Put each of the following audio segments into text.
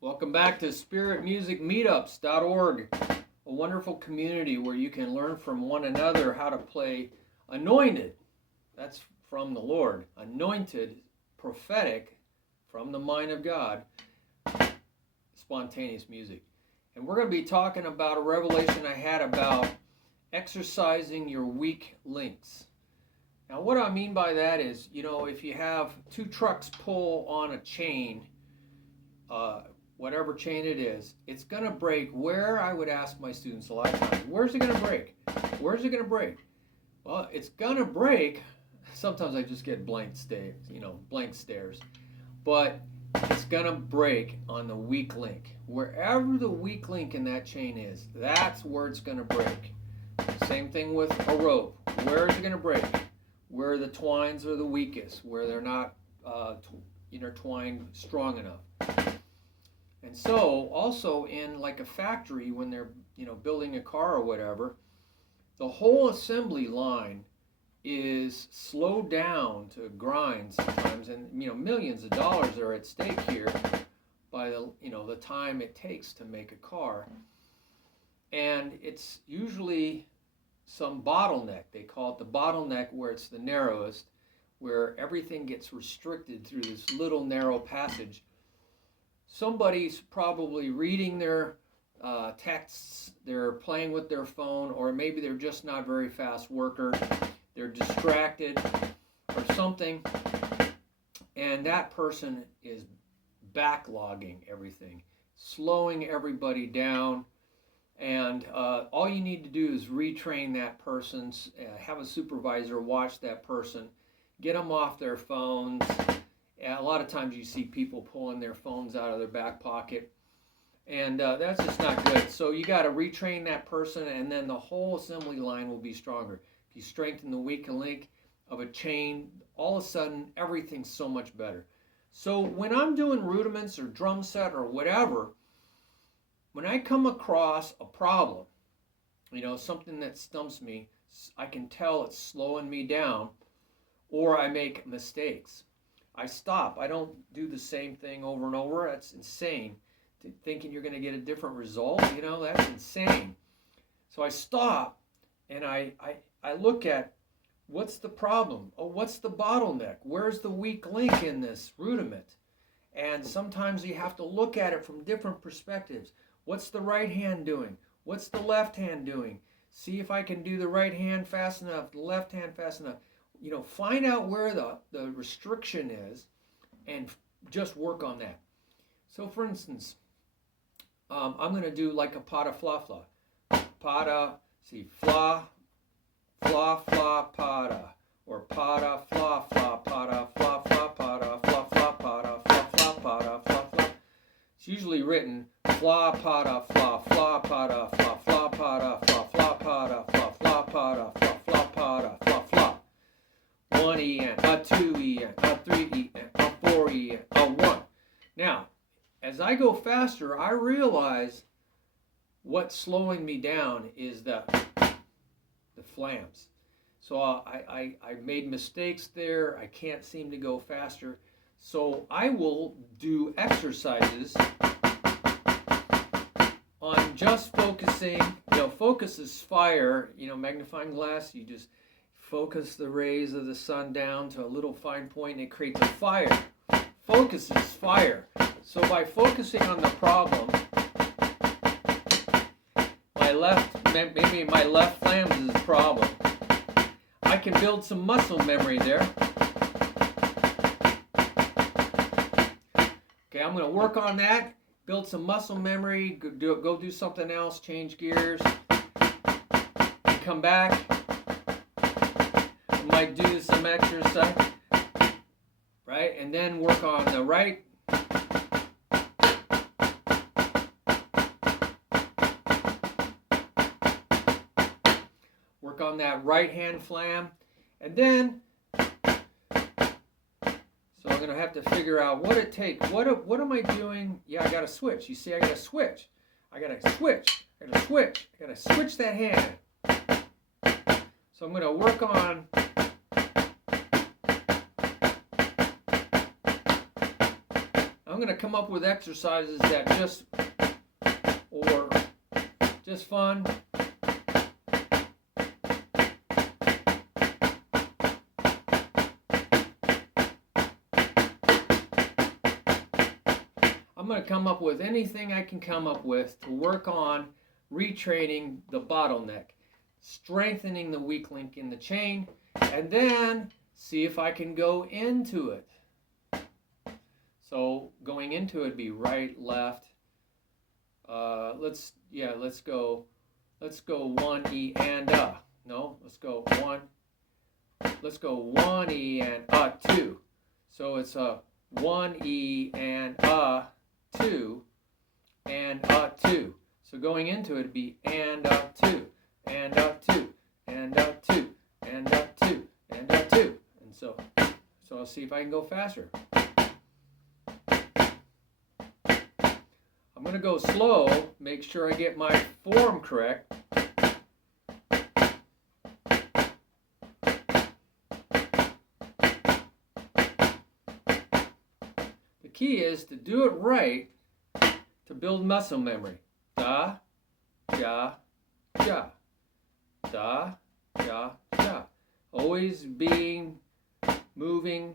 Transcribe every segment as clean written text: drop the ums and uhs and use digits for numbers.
Welcome back to Spirit Music Meetups.org, a wonderful community where you can learn from one another how to play anointed. That's from the Lord. Anointed, prophetic, from the mind of God, spontaneous music. And we're going to be talking about a revelation I had about exercising your weak links. Now, what I mean by that is, if you have two trucks pull on a chain, whatever chain it is, it's going to break where I would ask my students a lot of times, where's it going to break? Where's it going to break? Well, it's going to break. Sometimes I just get blank stares. But it's going to break on the weak link. Wherever the weak link in that chain is, that's where it's going to break. Same thing with a rope. Where is it going to break? Where the twines are the weakest, where they're not intertwined strong enough. And so also in like a factory when they're building a car or whatever, the whole assembly line is slowed down to a grind sometimes, and millions of dollars are at stake here by the time it takes to make a car. And it's usually some bottleneck. They call it the bottleneck, where it's the narrowest, where everything gets restricted through this little narrow passage. Somebody's probably reading their texts, they're playing with their phone, or maybe they're just not very fast worker, they're distracted or something, and that person is backlogging everything, slowing everybody down. And all you need to do is retrain that person, have a supervisor watch that person, get them off their phones. A lot of times you see people pulling their phones out of their back pocket, and that's just not good. So you got to retrain that person, and then the whole assembly line will be stronger. If you strengthen the weak link of a chain, all of a sudden everything's so much better. So when I'm doing rudiments or drum set or whatever, when I come across a problem, something that stumps me, I can tell it's slowing me down, or I make mistakes. I stop. I don't do the same thing over and over. That's insane. Thinking you're going to get a different result, that's insane. So I stop and I look at what's the problem? Oh, what's the bottleneck? Where's the weak link in this rudiment? And sometimes you have to look at it from different perspectives. What's the right hand doing? What's the left hand doing? See if I can do the right hand fast enough, the left hand fast enough. Find out where the restriction is and just work on that. So for instance, I'm going to do like a pada fla fla. Pada, fla, fla fla pada. Or pada fla fla pada, fla fla pada, fla fla pada, fla fla pada, fla fla. It's usually written fla pada fla, fla pada, fla fla pada, fla fla pada, fla fla pada, fla fla pada, fla fla. 1 EN, a 2 EN, a 3 EN, a 4 EN, a 1. Now, as I go faster, I realize what's slowing me down is the flams. So I made mistakes there. I can't seem to go faster. So I will do exercises on just focusing. Focus is fire. Magnifying glass, you just focus the rays of the sun down to a little fine point and it creates a fire. Focus is fire. So by focusing on the problem, maybe my left flams is the problem, I can build some muscle memory there. Okay, I'm going to work on that, build some muscle memory, go do something else, change gears, and come back. Might do some exercise, right? And then work on the right. Work on that right hand flam. And then, so I'm going to have to figure out what it takes. What am I doing? Yeah, I got to switch. You see, I got to switch. I got to switch. I got to switch. I got to switch that hand. So I'm going to work on I'm going to come up with exercises that just fun. I'm going to come up with anything I can come up with to work on retraining the bottleneck, strengthening the weak link in the chain, and then see if I can go into it. So going into it would be right, left. Let's go 1E and no, let's go 1E and 2. So it's a 1E and 2 and 2. So going into it would be and 2 and 2 and 2 and 2 and 2. And so I'll see if I can go faster. I'm going to go slow, make sure I get my form correct. The key is to do it right to build muscle memory. Da, ja, ja. Da, ja, ja. Always moving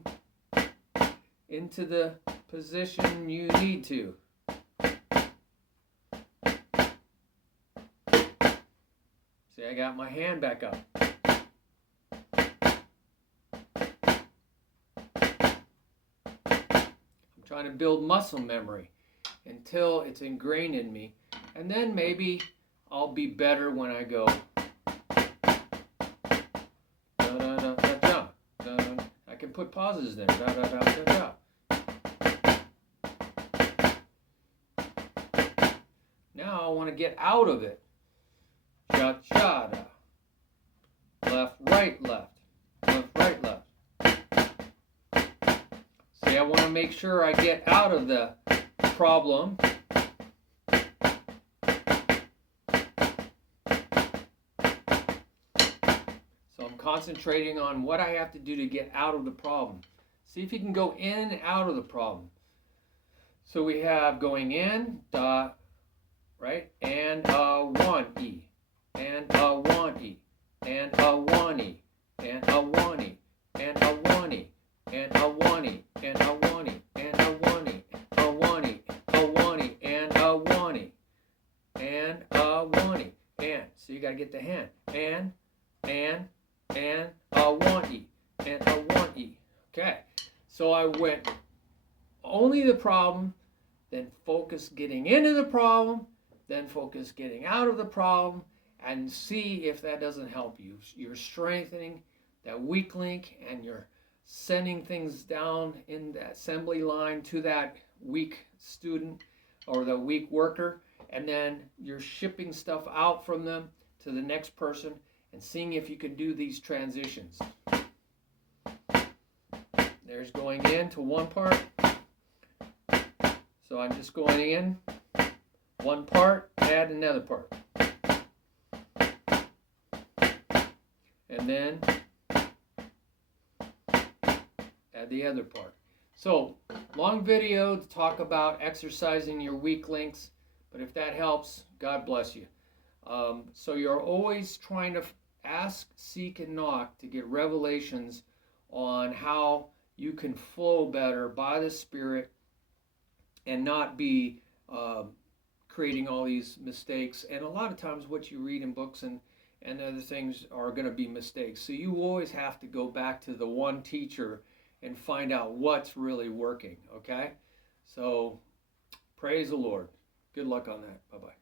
into the position you need to. See, I got my hand back up. I'm trying to build muscle memory until it's ingrained in me. And then maybe I'll be better when I go. Da, da, da, da, da, da. I can put pauses there. Da, da, da, da, da. Now I want to get out of it. Cha cha da. Left, right, left. Left, right, left. See, I want to make sure I get out of the problem. So I'm concentrating on what I have to do to get out of the problem. See if you can go in and out of the problem. So we have going in, da, right, and 1E, and 1E, and 1E, and 1E, and 1E, and 1E, and 1E, and 1E, a 1E, a 1E, and a 1E, and a 1E, and so you got to get the hand, and a 1E, and a 1E. Okay, so I went only the problem, then focus getting into the problem, then focus getting out of the problem, and see if that doesn't help you. You're strengthening that weak link, and you're sending things down in the assembly line to that weak student or the weak worker, and then you're shipping stuff out from them to the next person and seeing if you can do these transitions. There's going into one part. So I'm just going in one part, add another part. And then add the other part. So, long video to talk about exercising your weak links, but if that helps, God bless you. So you're always trying to ask, seek, and knock to get revelations on how you can flow better by the Spirit and not be creating all these mistakes. And a lot of times what you read in books and other things are going to be mistakes. So you always have to go back to the one teacher and find out what's really working, okay? So praise the Lord. Good luck on that. Bye-bye.